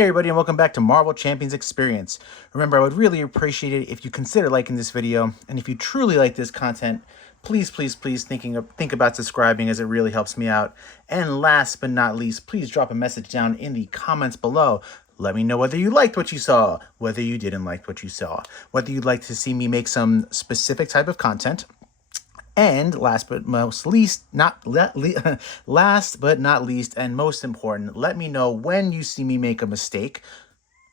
Hey everybody, and welcome back to Marvel Champions Experience. Remember, I would really appreciate it if you consider liking this video, and if you truly like this content, please think about subscribing, as it really helps me out. And last but not least, please drop a message down in the comments below. Let me know whether you liked what you saw, whether you didn't like what you saw, whether you'd like to see me make some specific type of content. And last but not least, and most important, let me know when you see me make a mistake,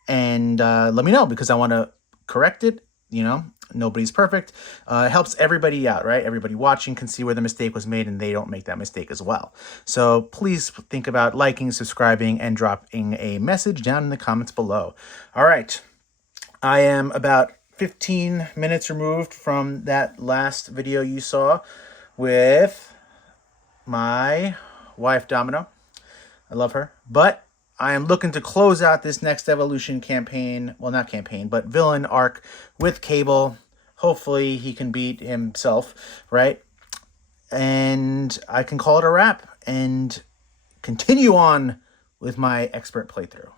and let me know, because I want to correct it. You know, nobody's perfect. It helps everybody out, right? Everybody watching can see where the mistake was made, and they don't make that mistake as well. So please think about liking, subscribing, and dropping a message down in the comments below. All right, I am about 15 minutes removed from that last video you saw with my wife, Domino. I love her. But I am looking to close out this NeXt Evolution campaign. Well, not campaign, but villain arc with Cable. Hopefully he can beat himself, right? And I can call it a wrap and continue on with my expert playthrough.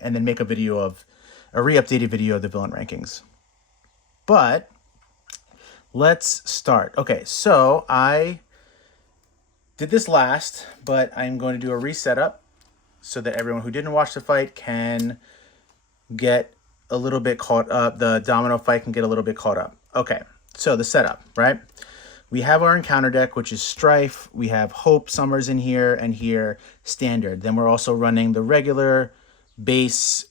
And then make a re-updated video of the villain rankings. But let's start. Okay, so I did this last, but I'm going to do a reset up so that everyone who didn't watch the fight can get a little bit caught up. The Domino fight can get a little bit caught up. Okay, so the setup, right? We have our encounter deck, which is Strife. We have Hope Summers in here, and here standard. Then we're also running the regular base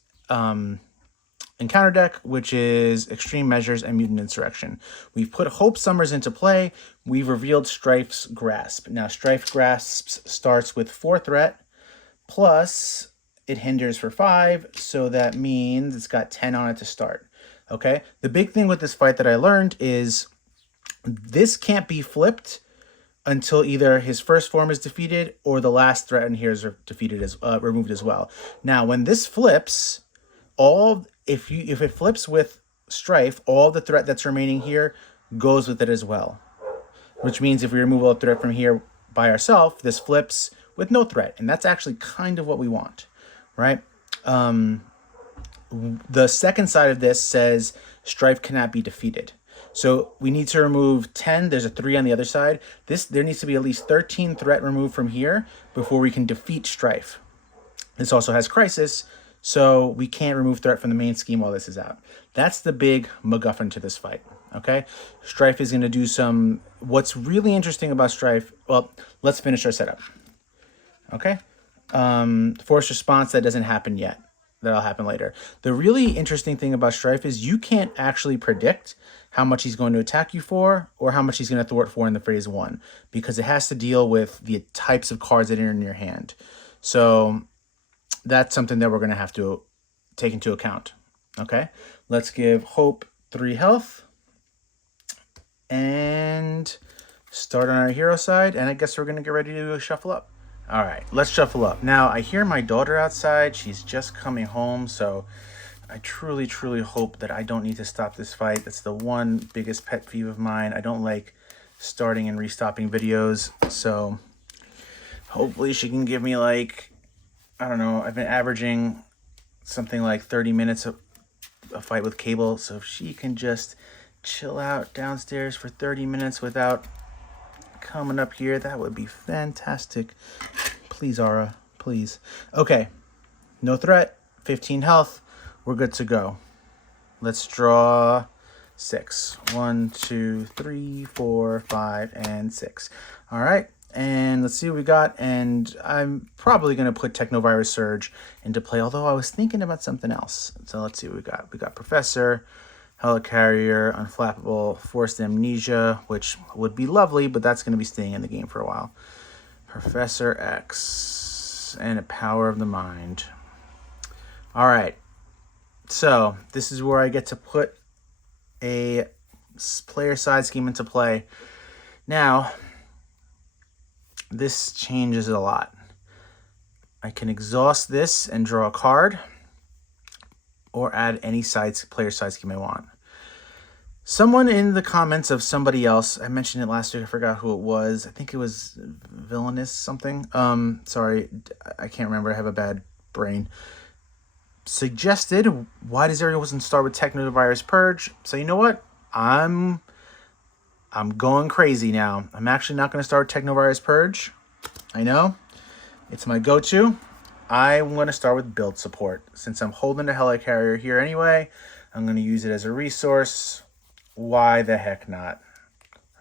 encounter deck, which is Extreme Measures and Mutant Insurrection. We've put Hope Summers into play. We've revealed Strife's Grasp. Now, Strife Grasp starts with 4 threat, plus it hinders for 5, so that means it's got 10 on it to start. Okay? The big thing with this fight that I learned is this can't be flipped until either his first form is defeated or the last threat in here is removed as well. Now, when this flips, if it flips with Strife, all the threat that's remaining here goes with it as well. Which means if we remove all the threat from here by ourselves, this flips with no threat. And that's actually kind of what we want, right? The second side of this says Strife cannot be defeated. So we need to remove 10. There's a 3 on the other side. There needs to be at least 13 threat removed from here before we can defeat Strife. This also has Crisis, so we can't remove threat from the main scheme while this is out. That's the big MacGuffin to this fight, okay? Strife is going to do some... What's really interesting about Strife... Well, let's finish our setup, okay? Force response, that doesn't happen yet. That'll happen later. The really interesting thing about Strife is you can't actually predict how much he's going to attack you for or how much he's going to thwart for in the phase 1, because it has to deal with the types of cards that are in your hand. So that's something that we're going to have to take into account. Okay, let's give Hope 3 health and start on our hero side. And I guess we're going to get ready to shuffle up. All right, let's shuffle up. Now, I hear my daughter outside. She's just coming home, so I truly hope that I don't need to stop this fight. That's the one biggest pet peeve of mine. I don't like starting and restopping videos, so hopefully she can give me, like, I don't know, I've been averaging something like 30 minutes of a fight with Cable, so if she can just chill out downstairs for 30 minutes without coming up here, that would be fantastic. Please, Aura, please. Okay, no threat, 15 health. We're good to go. Let's draw 6. 1, 2, 3, 4, 5, and 6. All right, and let's see what we got. And I'm probably going to put Technovirus Surge into play, although I was thinking about something else. So let's see what we got. We got Professor, Helicarrier, Unflappable, Forced Amnesia, which would be lovely, but that's going to be staying in the game for a while. Professor X, and a Power of the Mind. All right. So this is where I get to put a player side scheme into play. Now, this changes a lot. I can exhaust this and draw a card, or add any player side scheme I want. Someone in the comments of somebody else, I mentioned it last week, I forgot who it was. I think it was Villainous something. Sorry, I can't remember. I have a bad brain. suggested, why does everyone start with Technovirus Purge? So you know what? I'm going crazy now. I'm actually not going to start with Technovirus Purge. I know. It's my go-to. I'm going to start with build support. Since I'm holding a helicarrier here anyway, I'm going to use it as a resource. Why the heck not?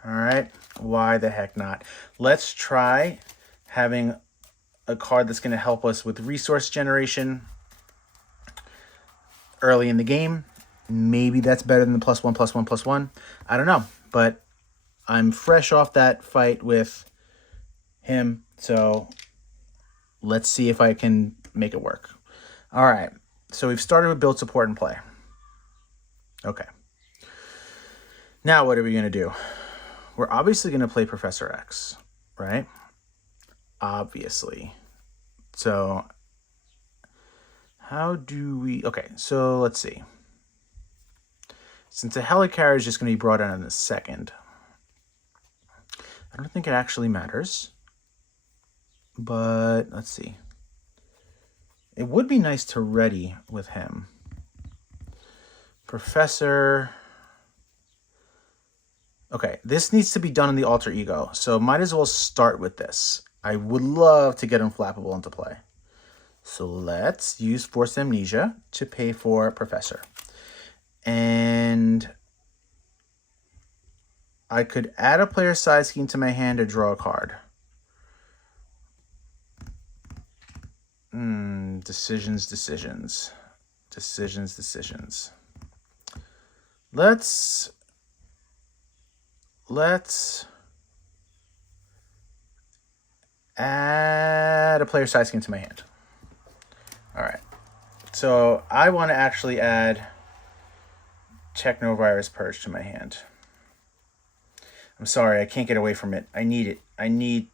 All right. Why the heck not? Let's try having a card that's going to help us with resource generation early in the game. Maybe that's better than the +1/+1/+1. I don't know. But I'm fresh off that fight with him. So let's see if I can make it work. All right. So we've started with build support and play. Okay. Now what are we going to do? We're obviously going to play Professor X, right? Obviously. So how do we... Okay, so let's see. Since the helicarrier is just going to be brought in a second, I don't think it actually matters. But let's see. It would be nice to ready with him. Professor... Okay, this needs to be done in the alter ego, so might as well start with this. I would love to get Unflappable into play. So let's use Forced Amnesia to pay for Professor. And I could add a player side scheme to my hand to draw a card. Decisions. Let's add a player side scheme to my hand. All right. So I want to actually add Technovirus Purge to my hand. I'm sorry, I can't get away from it. I need it. I need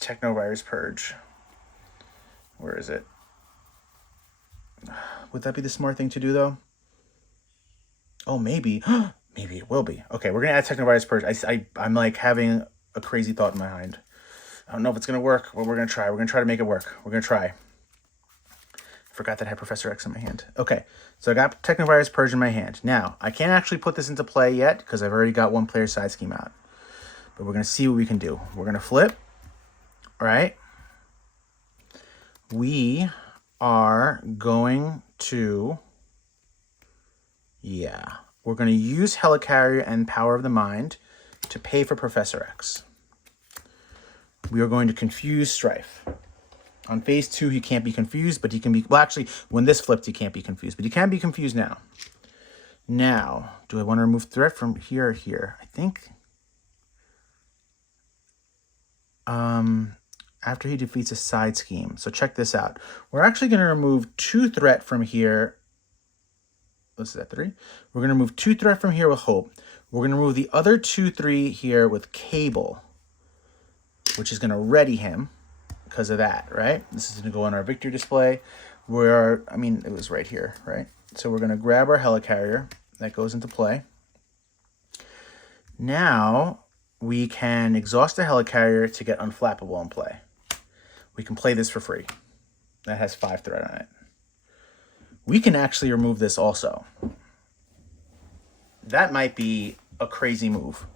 Technovirus Purge. Where is it? Would that be the smart thing to do, though? Oh, maybe. Maybe it will be. Okay, we're going to add Technovirus Purge. I'm like having a crazy thought in my mind. I don't know if it's going to work, but we're going to try. We're going to try to make it work. We're going to try. I forgot that I had Professor X in my hand. Okay, so I got Technovirus Purge in my hand. Now, I can't actually put this into play yet because I've already got one player side scheme out. But we're going to see what we can do. We're going to flip. All right. We are going to... Yeah. We're going to use Helicarrier and Power of the Mind to pay for Professor X. We are going to confuse Strife. On phase 2, he can't be confused, but he can be... Well, actually, when this flipped, he can't be confused, but he can be confused now. Now, do I want to remove threat from here or here? I think... After he defeats a side scheme. So check this out. We're actually going to remove 2 threat from here. What's that, 3? We're going to remove 2 threat from here with Hope. We're going to remove the other 2/3 here with Cable, which is going to ready him because of that, right? This is going to go on our victory display. I mean, it was right here, right? So we're going to grab our Helicarrier. That goes into play. Now we can exhaust the Helicarrier to get Unflappable in play. We can play this for free. That has 5 threat on it. We can actually remove this also. That might be a crazy move.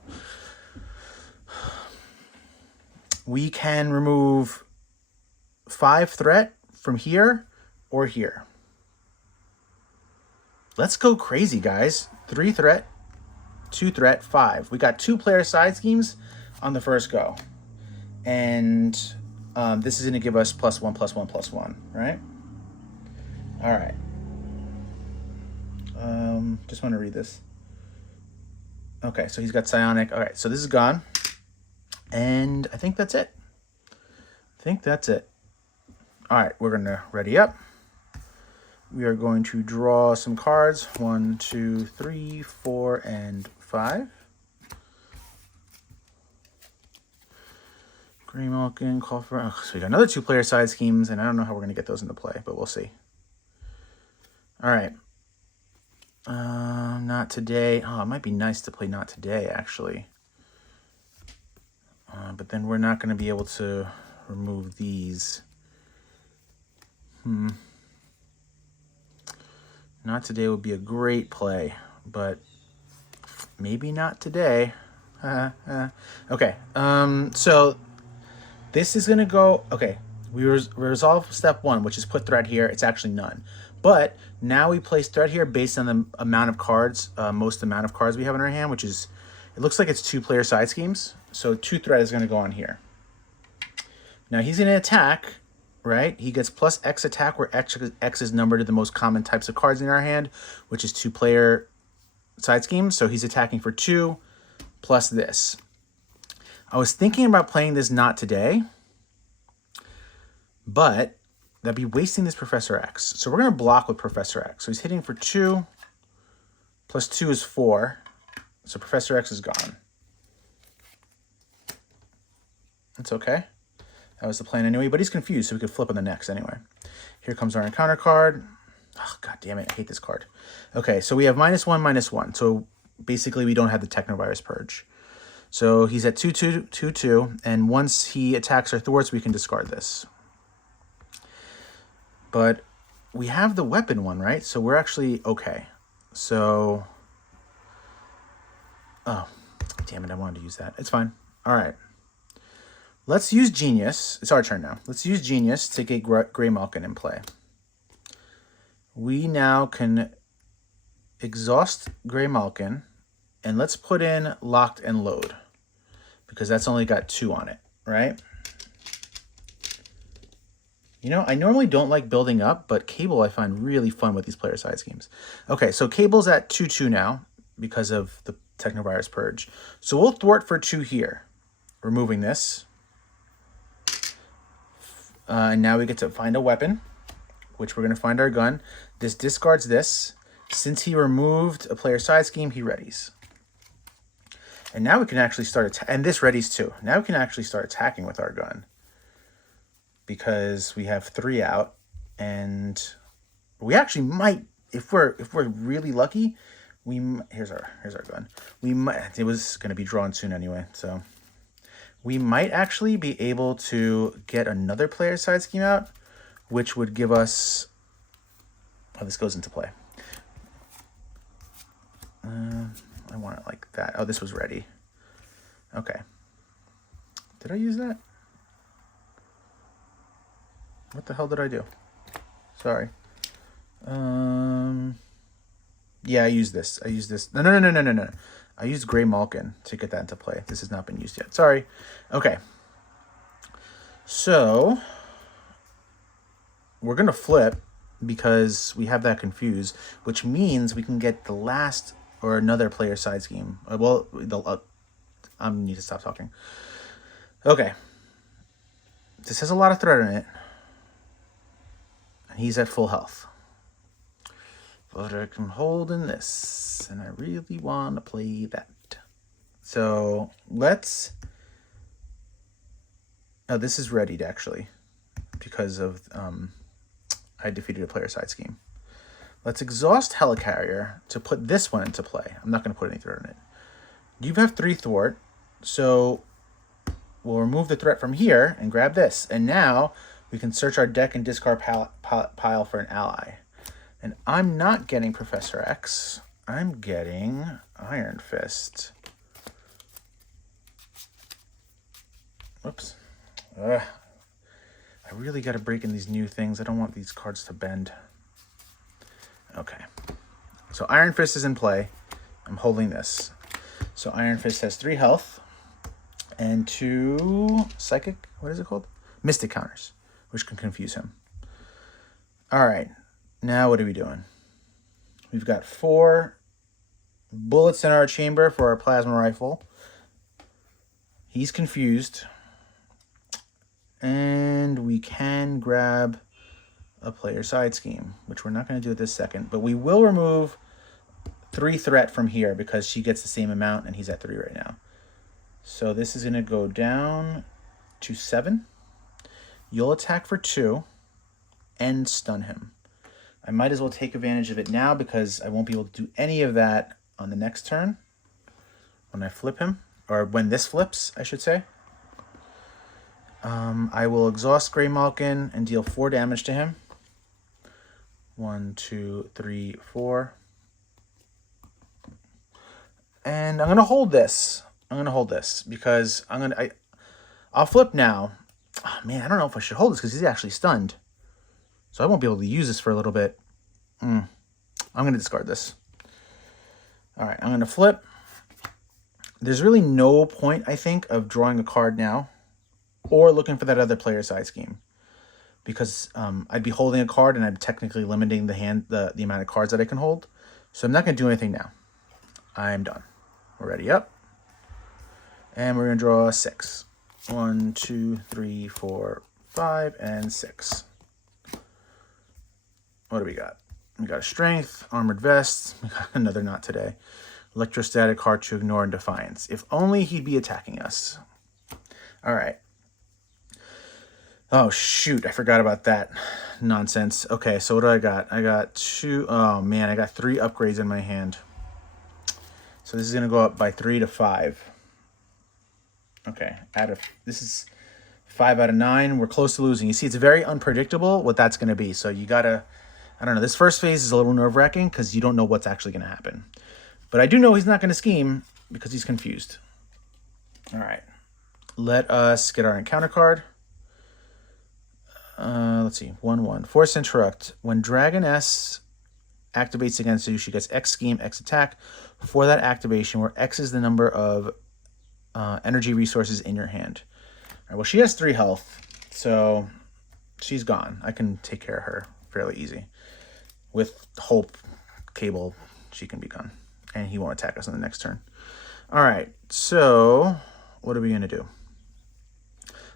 We can remove 5 threat from here or here. Let's go crazy, guys. 3 threat, 2 threat, 5. We got 2 player side schemes on the first go. And this is going to give us +1/+1/+1, right? All right. Just want to read this. Okay, so he's got Psionic. All right, so this is gone. And I think that's it. All right, we're going to ready up. We are going to draw some cards. 1, 2, 3, 4, and 5. Green Malkin, call for... Oh, so we got another 2 player side schemes, and I don't know how we're going to get those into play, but we'll see. All right. Not today. Oh, it might be nice to play not today, actually. But then we're not going to be able to remove these. Not today would be a great play, but maybe not today. Okay, so this is going to go... Okay, we resolve step 1, which is put threat here. It's actually none. But now we place threat here based on the amount of cards, most amount of cards we have in our hand, which is... It looks like it's 2 player side schemes. So 2 threat is going to go on here. Now he's going to attack, right? He gets plus X attack, where X is numbered to the most common types of cards in our hand, which is 2 player side schemes. So he's attacking for 2 plus this. I was thinking about playing this not today, but that'd be wasting this Professor X. So we're going to block with Professor X. So he's hitting for 2, plus 2 is 4. So Professor X is gone. That's okay. That was the plan anyway, but he's confused, so we could flip on the next anyway. Here comes our encounter card. Oh, god damn it, I hate this card. Okay, so we have -1, -1. So basically we don't have the Technovirus Purge. So he's at 2, 2, 2, 2, and once he attacks our thwarts, we can discard this. But we have the weapon one, right? So we're actually okay. So, oh, damn it, I wanted to use that. It's fine. All right. Let's use Genius. It's our turn now. Let's use Genius to get Grey Malkin in play. We now can exhaust Grey Malkin, and let's put in Locked and Load, because that's only got 2 on it, right? You know, I normally don't like building up, but Cable I find really fun with these player side schemes. Okay, so Cable's at 2/2 now because of the Technovirus Purge. So we'll thwart for 2 here, removing this. And now we get to find a weapon, which we're going to find our gun. This discards this. Since he removed a player side scheme, he readies. And now we can actually start... And this readies too. Now we can actually start attacking with our gun, because we have 3 out. And we actually might, if we're really lucky, we... Here's our gun. We might... It was going to be drawn soon anyway, so... We might actually be able to get another player side scheme out, which would give us... Oh, this goes into play. I want it like that. Oh, this was ready. Okay. Did I use that? What the hell did I do? Sorry. Yeah, I used this. No. I used Grey Malkin to get that into play. This has not been used yet. Sorry. Okay. So, we're going to flip because we have that confused, which means we can get the last or another player side scheme. Well, I need to stop talking. Okay. This has a lot of threat in it. And he's at full health. But I'm holding this, and I really want to play that. So let's... Oh, this is readied, actually, because of I defeated a player side scheme. Let's exhaust Helicarrier to put this one into play. I'm not going to put any threat in it. You have 3 thwart, so we'll remove the threat from here and grab this. And now we can search our deck and discard pile for an ally. And I'm not getting Professor X. I'm getting Iron Fist. Whoops. I really got to break in these new things. I don't want these cards to bend. Okay. So Iron Fist is in play. I'm holding this. So Iron Fist has 3 health and 2 psychic, what is it called? Mystic counters, which can confuse him. All right. Now what are we doing? We've got 4 bullets in our chamber for our plasma rifle. He's confused. And we can grab a player side scheme, which we're not going to do at this second. But we will remove 3 threat from here because she gets the same amount and he's at 3 right now. So this is going to go down to 7. You'll attack for 2 and stun him. I might as well take advantage of it now because I won't be able to do any of that on the next turn when I flip him, or when this flips, I should say. I will exhaust Grey Malkin and deal 4 damage to him. 1, 2, 3, 4. And I'm going to hold this. I'm going to hold this because I'll flip now. Oh, man, I don't know if I should hold this because he's actually stunned. So I won't be able to use this for a little bit. I'm going to discard this. All right, I'm going to flip. There's really no point, I think, of drawing a card now or looking for that other player side scheme because I'd be holding a card and I'm technically limiting the amount of cards that I can hold. So I'm not going to do anything now. I'm done. We're ready up. And we're going to draw 6. 1, 2, 3, 4, 5, and 6. What do we got? We got a strength, armored vest. We got another not today. Electrostatic, hard to ignore, and defiance. If only he'd be attacking us. All right. Oh, shoot. I forgot about that nonsense. Okay, so what do I got? I got 2. Oh, man. I got 3 upgrades in my hand. So this is going to go up by 3 to 5. Okay. This is 5 out of 9. We're close to losing. You see, it's very unpredictable what that's going to be. So you got to... I don't know. This first phase is a little nerve-wracking because you don't know what's actually going to happen. But I do know he's not going to scheme because he's confused. All right. Let us get our encounter card. Let's see. 1/1. Force Interrupt. When Dragon S activates against you, she gets X scheme, X attack. For that activation, where X is the number of energy resources in your hand. All right, well, she has 3 health, so she's gone. I can take care of her fairly easy. With Hope Cable, she can be gone. And he won't attack us on the next turn. All right, so what are we going to do?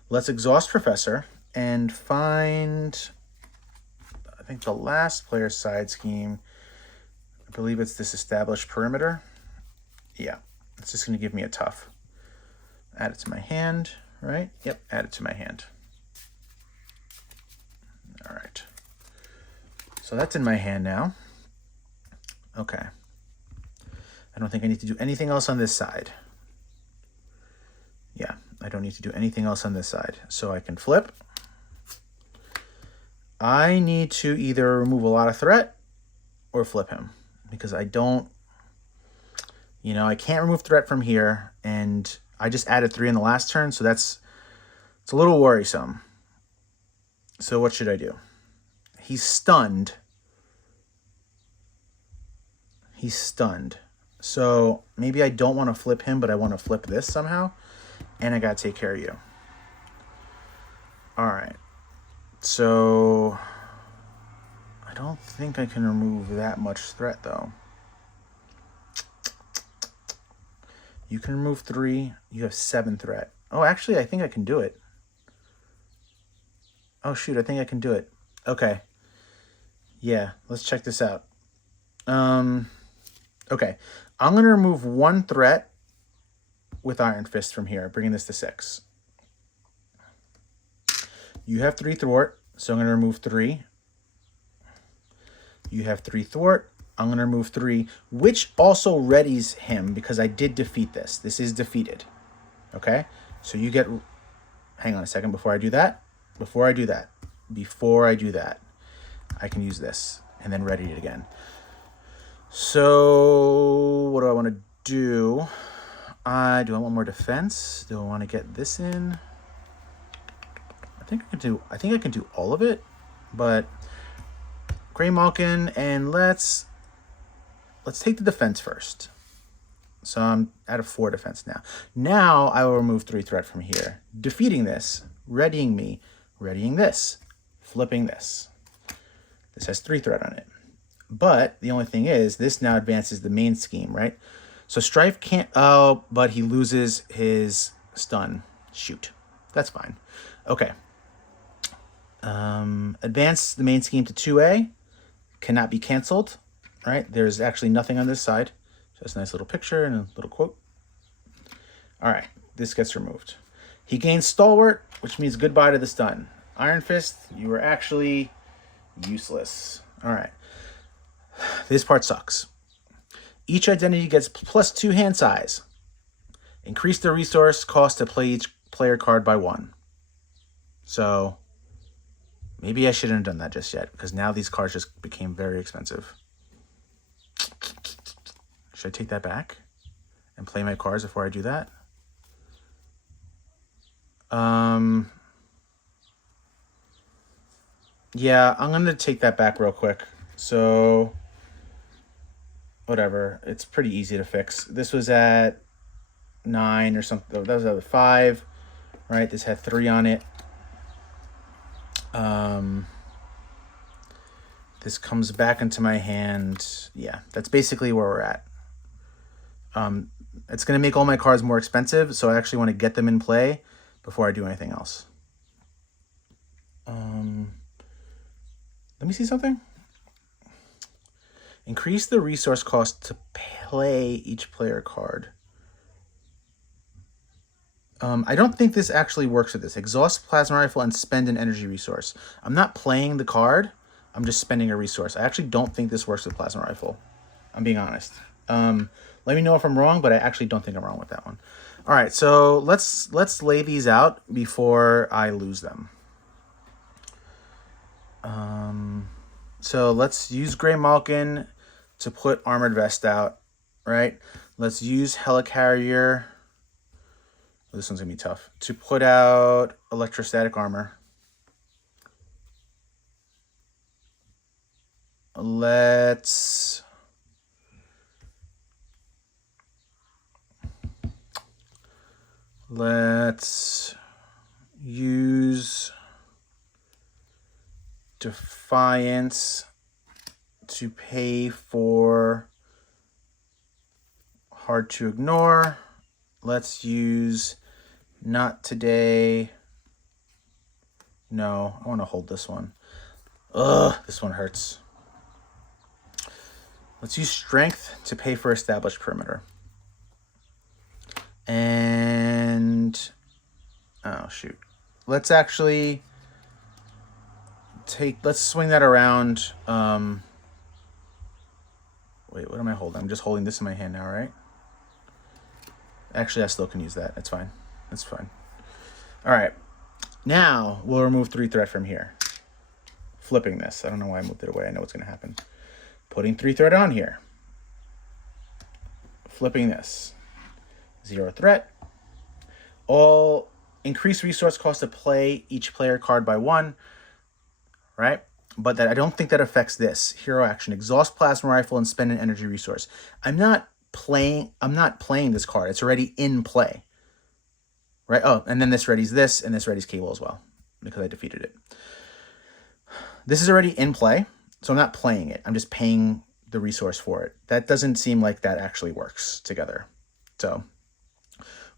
Let's exhaust Professor and find, I think, the last player's side scheme. I believe it's this established perimeter. Yeah, it's just going to give me a tough. Add it to my hand, right? Yep, add it to my hand. All right. So that's in my hand now. Okay. I don't think I need to do anything else on this side. Yeah, I don't need to do anything else on this side. So I can flip. I need to either remove a lot of threat or flip him because I don't, I can't remove threat from here. And I just added 3 in the last turn. So it's a little worrisome. So what should I do? He's stunned. He's stunned. So maybe I don't want to flip him, but I want to flip this somehow. And I got to take care of you. All right. So I don't think I can remove that much threat, though. You can remove 3. You have 7 threat. Oh, actually, I think I can do it. Oh, shoot. I think I can do it. Okay. Yeah, let's check this out. Okay. I'm going to remove 1 threat with Iron Fist from here, bringing this to 6. You have 3 thwart, so I'm going to remove 3. You have 3 thwart. I'm going to remove 3, which also readies him because I did defeat this. This is defeated. Okay? So you get... Hang on a second before I do that. Before I do that, I can use this and then ready it again. So what do I want to do? Do I want more defense? Do I want to get this in? I think I can do all of it, but Grey Malkin, and let's take the defense first. So I'm at a 4 defense now. Now I will remove 3 threat from here, defeating this, readying me, readying this, flipping this. This has 3 threat on it. But the only thing is, this now advances the main scheme, right? So Strife can't... Oh, but he loses his stun. Shoot. That's fine. Okay. Advance the main scheme to 2A. Cannot be canceled, right? There's actually nothing on this side. Just a nice little picture and a little quote. All right. This gets removed. He gains Stalwart, which means goodbye to the stun. Iron Fist, you are actually useless. All right. This part sucks. Each identity gets +2 hand size. Increase the resource cost to play each player card by 1. So Maybe I shouldn't have done that just yet, because now these cards just became very expensive. Should I take that back and play my cards before I do that? Yeah, I'm going to take that back real quick. So, whatever. It's pretty easy to fix. This was at 9 or something. That was at 5, right? This had 3 on it. This comes back into my hand. Yeah, that's basically where we're at. It's going to make all my cards more expensive, so I actually want to get them in play before I do anything else. Let me see something. Increase the resource cost to play each player card. I don't think this actually works with this. Exhaust plasma rifle and spend an energy resource. I'm not playing the card. I'm just spending a resource. I actually don't think this works with plasma rifle. I'm being honest. Let me know if I'm wrong, but I actually don't think I'm wrong with that one. All right, so let's lay these out before I lose them. So let's use Grey Malkin to put Armored Vest out, right? Let's use Helicarrier. This one's going to be tough. To put out Electrostatic Armor. Let's use Defiance to pay for Hard to Ignore. Let's use Not Today. No, I want to hold this one. Ugh, this one hurts. Let's use Strength to pay for Established Perimeter. And, oh shoot. Let's actually let's swing that around. Wait, what am I holding? I'm just holding this in my hand now, right? Actually, I still can use that. It's fine. It's fine. All right. Now, we'll remove 3 threat from here. Flipping this. I don't know why I moved it away. I know what's going to happen. Putting 3 threat on here. Flipping this. 0 threat. All increase resource cost to play each player card by 1. Right? But that I don't think that affects this. Hero action. Exhaust plasma rifle and spend an energy resource. I'm not playing this card. It's already in play. Right? Oh, and then this readies this, and this readies Cable as well, because I defeated it. This is already in play, so I'm not playing it. I'm just paying the resource for it. That doesn't seem like that actually works together. So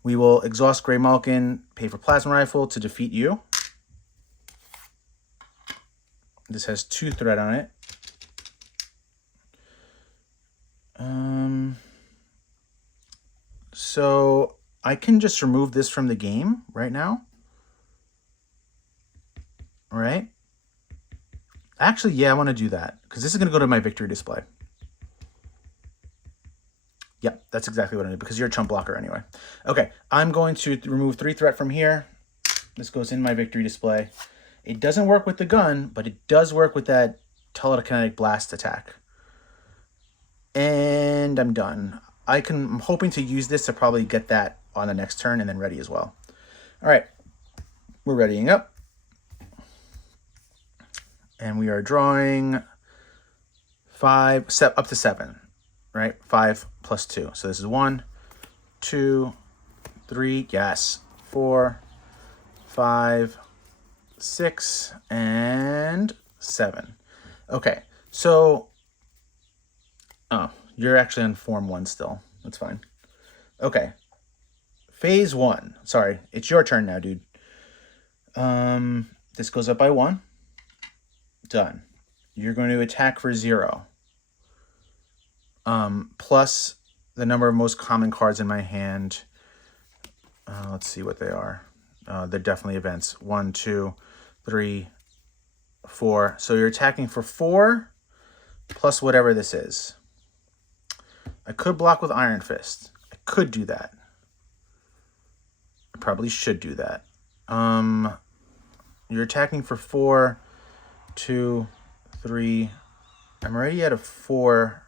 we will exhaust Grey Malkin, pay for Plasma Rifle to defeat you. This has 2 threat on it. So I can just remove this from the game right now. All right. Actually, yeah, I want to do that because this is going to go to my victory display. Yep, that's exactly what I need because you're a chump blocker anyway. Okay, I'm going to remove 3 threat from here. This goes in my victory display. It doesn't work with the gun, but it does work with that telekinetic blast attack. And I'm done. I'm hoping to use this to probably get that on the next turn and then ready as well. All right, we're readying up. And we are drawing up to 7, right? 5 plus 2. So this is 1, 2, 3, yes, 4, 5, 6, and 7. Okay, so, oh, you're actually on Form 1 still. That's fine. Okay, Phase 1. Sorry, it's your turn now, dude. This goes up by 1. Done. You're going to attack for 0. Plus the number of most common cards in my hand. Let's see what they are. They're definitely events. 1, 2, 3, 4. So you're attacking for 4 plus whatever this is. I could block with Iron Fist. I could do that. I probably should do that. You're attacking for 4. 2, 3. I'm already at a 4.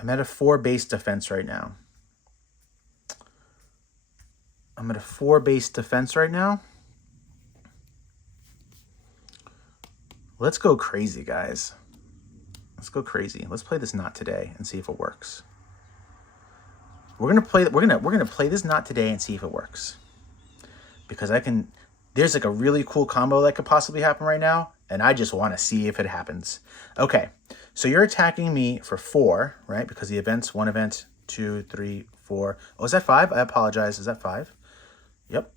I'm at a 4 base defense right now. I'm at a 4 base defense right now. Let's go crazy, guys. Let's go crazy. Let's play this not today and see if it works. We're gonna play this not today and see if it works. Because there's like a really cool combo that could possibly happen right now, and I just want to see if it happens. Okay, so you're attacking me for 4, right? Because the event's 1 event, 2, 3, 4. Oh, is that 5? I apologize. Is that 5? Yep.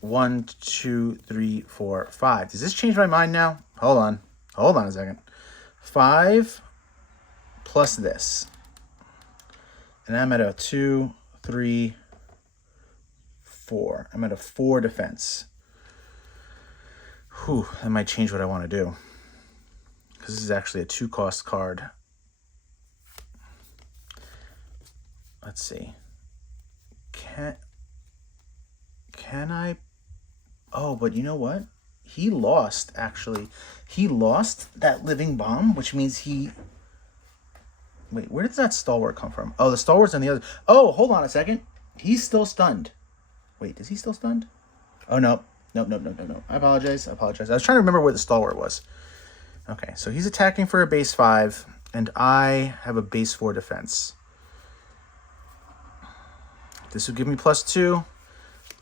1, 2, 3, 4, 5. Does this change my mind now? Hold on a second. 5 plus this. And I'm at a 2, 3, 4. I'm at a 4 defense. Whew, that might change what I want to do. Because this is actually a 2-cost card. Let's see. Can I? Oh, but you know what? He lost, actually. He lost that living bomb, which means he... Wait, where did that stalwart come from? Oh, the stalwart's on the other... Oh, hold on a second. He's still stunned. Wait, is he still stunned? Oh, no. No. I apologize. I was trying to remember where the stalwart was. Okay, so he's attacking for a base 5, and I have a base 4 defense. This would give me +2.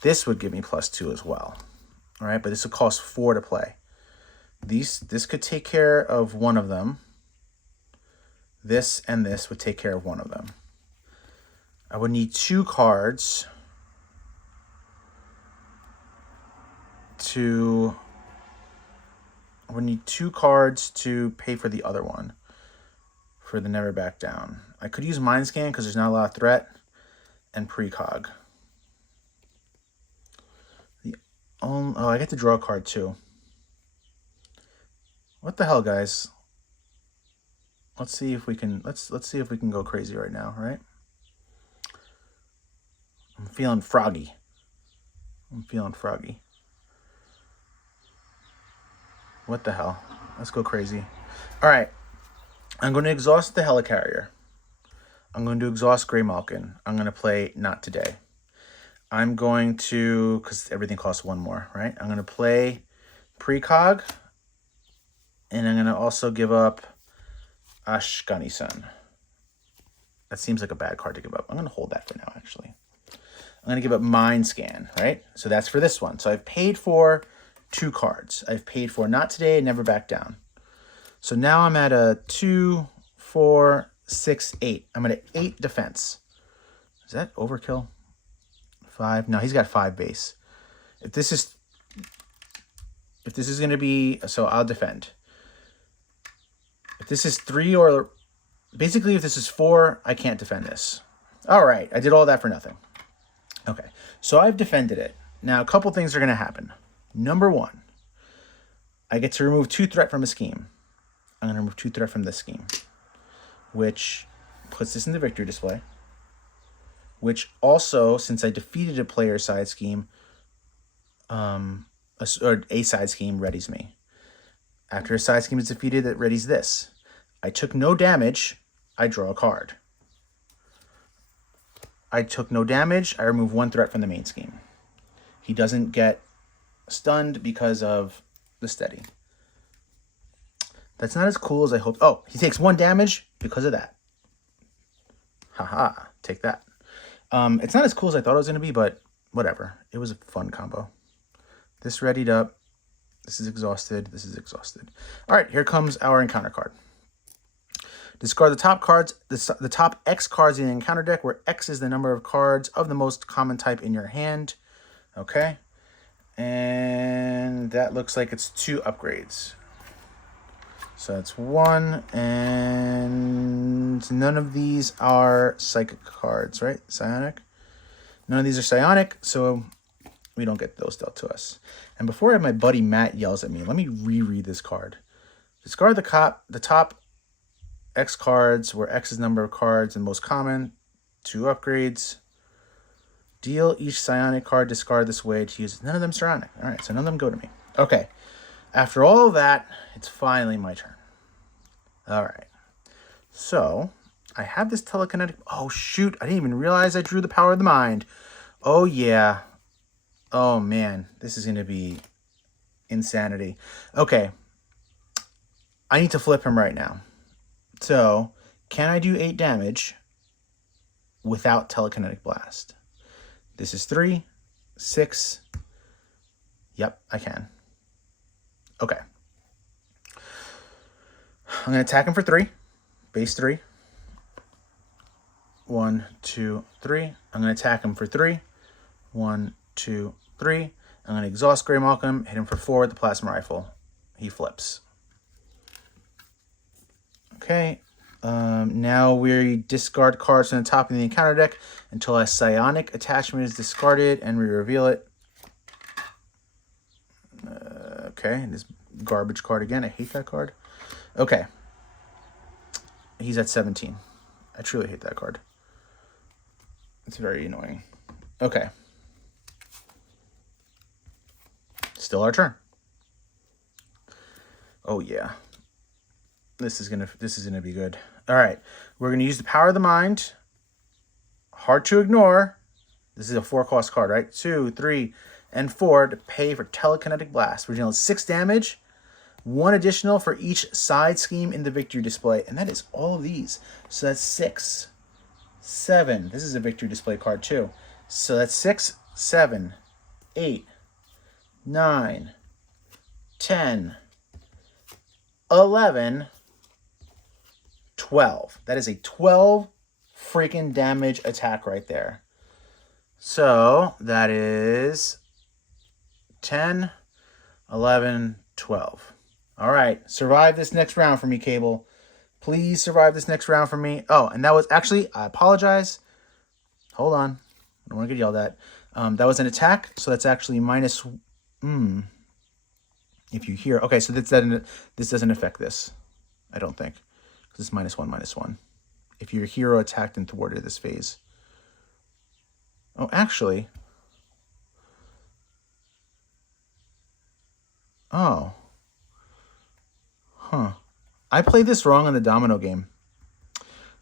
This would give me +2 as well. All right, but this would cost 4 to play. This could take care of one of them. This and this would take care of one of them. I would need 2 cards to pay for the other one, for the Never Back Down. I could use Mind Scan because there's not a lot of threat, and Precog. Oh, I get to draw a card too. What the hell, guys? Let's see if we can see if we can go crazy right now, right? I'm feeling froggy. What the hell? Let's go crazy. All right. I'm going to exhaust the Helicarrier. I'm going to exhaust Grey Malkin. I'm going to play Not Today. I'm going to, because everything costs 1 more, right? I'm going to play Precog. And I'm going to also give up Ashkani-san. That seems like a bad card to give up. I'm going to hold that for now, actually. I'm going to give up Mind Scan, right? So that's for this one. So I've paid for 2 cards. I've paid for Not Today and Never Back Down. So now I'm at a 2, 4, 6, 8. I'm at an 8 defense. Is that overkill? 5? No, he's got 5 base. If this is going to be, so I'll defend. If this is 3 or, basically if this is 4, I can't defend this. All right, I did all that for nothing. Okay, so I've defended it. Now, a couple things are going to happen. Number 1, I get to remove 2 threat from a scheme. I'm going to remove 2 threat from this scheme, which puts this in the victory display, which also, since I defeated a player side scheme, or a side scheme readies me. After a side scheme is defeated, it readies this. I took no damage, I draw a card. I took no damage, I remove 1 threat from the main scheme. He doesn't get stunned because of the steady. That's not as cool as I hoped. Oh, he takes 1 damage because of that. Haha, take that. It's not as cool as I thought it was going to be, but whatever. It was a fun combo. This readied up. This is exhausted. This is exhausted. All right, here comes our encounter card. Discard the top cards, the top X cards in the encounter deck, where X is the number of cards of the most common type in your hand. Okay. And that looks like it's 2 upgrades. So that's 1, and none of these are psychic cards, right? Psionic? None of these are psionic, so we don't get those dealt to us. And before my buddy Matt yells at me, let me reread this card. Discard the top X cards, where X is the number of cards and most common. 2 upgrades. Deal each psionic card, discard this way to use. None of them psionic. All right, so none of them go to me. Okay. After all that, it's finally my turn. All right. So I have this telekinetic. Oh, shoot. I didn't even realize I drew the power of the mind. Oh, yeah. Oh, man. This is going to be insanity. Okay. I need to flip him right now. So can I do 8 damage without telekinetic blast? This is 3, 6. Yep, I can. Okay. I'm going to attack him for 3. Base 3. 1, 2, 3. I'm going to attack him for 3. 1, 2, 3. I'm going to exhaust Grey Malcolm, hit him for 4 with the plasma rifle. He flips. Okay. Now we discard cards from the top of the encounter deck until a psionic attachment is discarded, and we reveal it. Okay, this garbage card again. I hate that card. Okay. He's at 17. I truly hate that card. It's very annoying. Okay. Still our turn. Oh yeah. This is gonna be good. All right. We're gonna use the power of the mind. Hard to ignore. This is a 4-cost card, right? 2, 3, and 4 to pay for telekinetic blast. We're dealing 6 damage. 1 additional for each side scheme in the victory display. And that is all of these. So that's 6, 7. This is a victory display card too. So that's 6, 7, 8, 9, 10, 11, 12. That is a 12 freaking damage attack right there. So that is 10, 11, 12. All right. Survive this next round for me, Cable. Please survive this next round for me. Oh, and that was actually, I apologize. Hold on. I don't want to get yelled at. That was an attack. So that's actually minus. If you hear. Okay, so this doesn't affect this. I don't think. Because it's -1, -1. If your hero attacked and thwarted this phase. Oh, actually. Oh. Huh. I played this wrong on the domino game.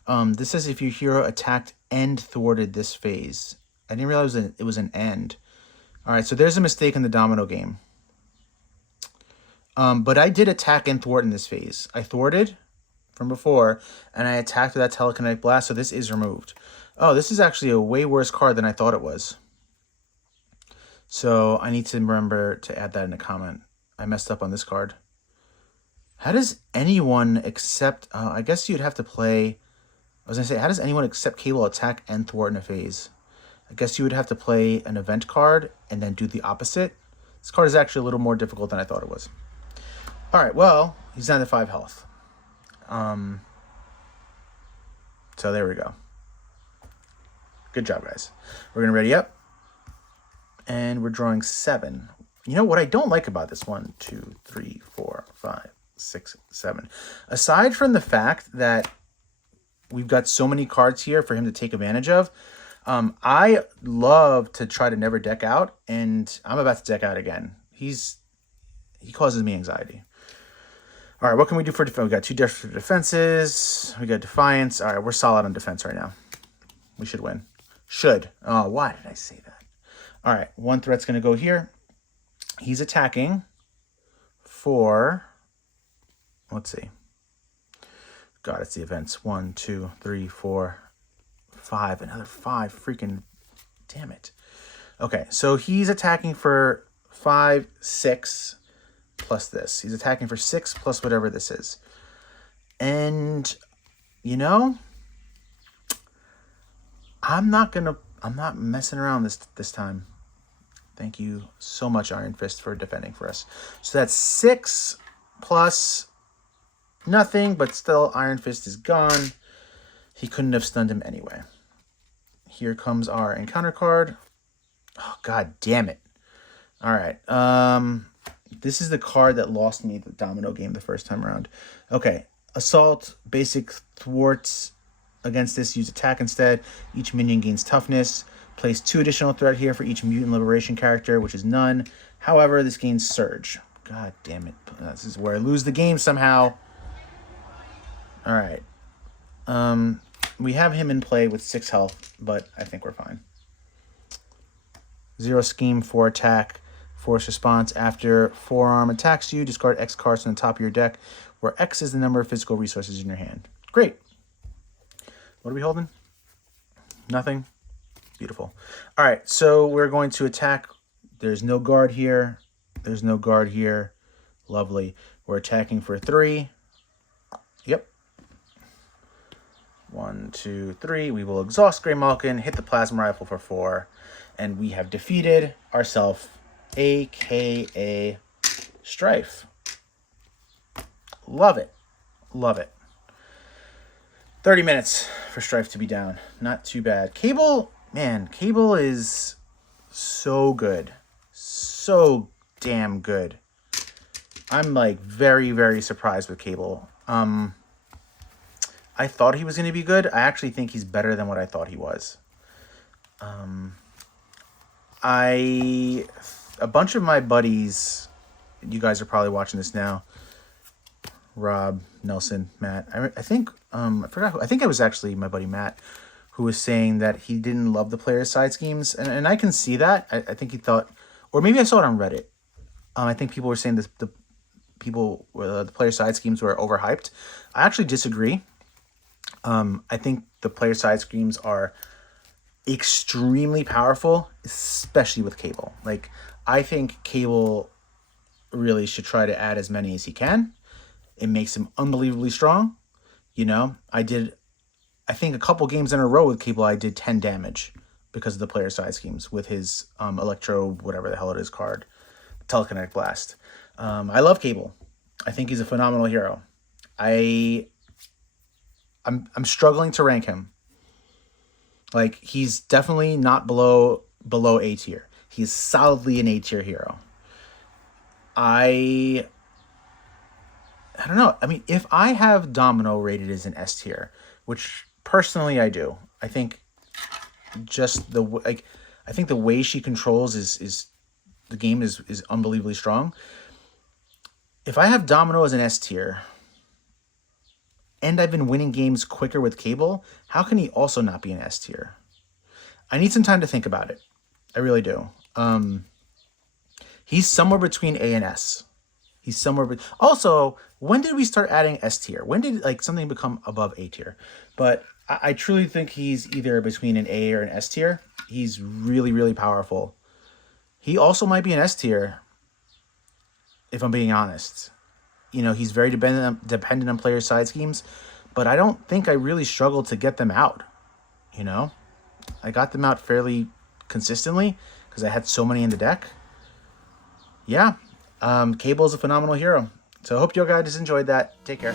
This says if your hero attacked and thwarted this phase. I didn't realize it was an end. All right, so there's a mistake in the domino game. But I did attack and thwart in this phase. I thwarted from before, and I attacked with that telekinetic blast, so this is removed. Oh, this is actually a way worse card than I thought it was. So I need to remember to add that in a comment. I messed up on this card. How does anyone accept... I guess you'd have to play... I was going to say, how does anyone accept Cable attack and thwart in a phase? I guess you would have to play an event card and then do the opposite. This card is actually a little more difficult than I thought it was. All right, well, he's down to 5 health. So there we go. Good job, guys. We're going to ready up. And we're drawing 7. You know what I don't like about this? 1, 2, 3, 4, 5, 6, 7. Aside from the fact that we've got so many cards here for him to take advantage of, I love to try to never deck out, and I'm about to deck out again. He causes me anxiety. All right, what can we do for defense? We got 2 different defenses. We got Defiance. All right, we're solid on defense right now. We should win. Should. Oh, why did I say that? All right, 1 threat's going to go here. He's attacking for, let's see. God, it's the events. 1, 2, 3, 4, 5. Another 5. Freaking damn it. Okay, so he's attacking for 5, 6 plus this. He's attacking for 6 plus whatever this is. And, you know, I'm not messing around this time. Thank you so much, Iron Fist, for defending for us. So that's 6 plus nothing, but still Iron Fist is gone. He couldn't have stunned him anyway. Here comes our encounter card. Oh, God damn it. All right. This is the card that lost me the domino game the first time around. Okay. Assault, basic thwarts. Against this, use attack instead. Each minion gains toughness. Place 2 additional threat here for each mutant liberation character, which is none. However, this gains surge. God damn it. This is where I lose the game somehow. All right. We have him in play with 6 health, but I think we're fine. 0 scheme, 4 attack, force response. After forearm attacks you, discard X cards from the top of your deck, where X is the number of physical resources in your hand. Great. What are we holding? Nothing. Beautiful. All right, so we're going to attack. There's no guard here. There's no guard here. Lovely. We're attacking for 3. Yep. 1, 2, 3. We will exhaust Grey Malkin, hit the plasma rifle for 4, and we have defeated ourselves, aka Strife. Love it. Love it. 30 minutes for Strife to be down. Not too bad. Cable, man, Cable is so good. So damn good. I'm like very, very surprised with Cable. I thought he was going to be good. I actually think he's better than what I thought he was. A bunch of my buddies, you guys are probably watching this now. Rob, Nelson, Matt. I think I forgot. I think it was actually my buddy Matt who was saying that he didn't love the player side schemes, and I can see that. I think he thought, or maybe I saw it on Reddit. I think people were saying this, the player side schemes were overhyped. I actually disagree. I think the player side schemes are extremely powerful, especially with Cable. Like, I think Cable really should try to add as many as he can. It makes him unbelievably strong. You know, I think a couple games in a row with Cable, I did 10 damage because of the player side schemes with his Electro, whatever the hell it is, card. Telekinetic Blast. I love Cable. I think he's a phenomenal hero. I'm struggling to rank him. Like, he's definitely not below A tier. He's solidly an A tier hero. I don't know. I mean, if I have Domino rated as an S tier, which personally I do, I think just I think the way she controls is the game is unbelievably strong. If I have Domino as an S tier, and I've been winning games quicker with Cable, how can he also not be an S tier? I need some time to think about it. I really do. He's somewhere between A and S. He's somewhere. Also, when did we start adding S tier? When did something become above A tier? But I truly think he's either between an A or an S tier. He's really, really powerful. He also might be an S tier, if I'm being honest. You know, he's very dependent on player side schemes, but I don't think I really struggled to get them out. You know, I got them out fairly consistently because I had so many in the deck. Yeah, Cable is a phenomenal hero. So I hope you guys enjoyed that. Take care.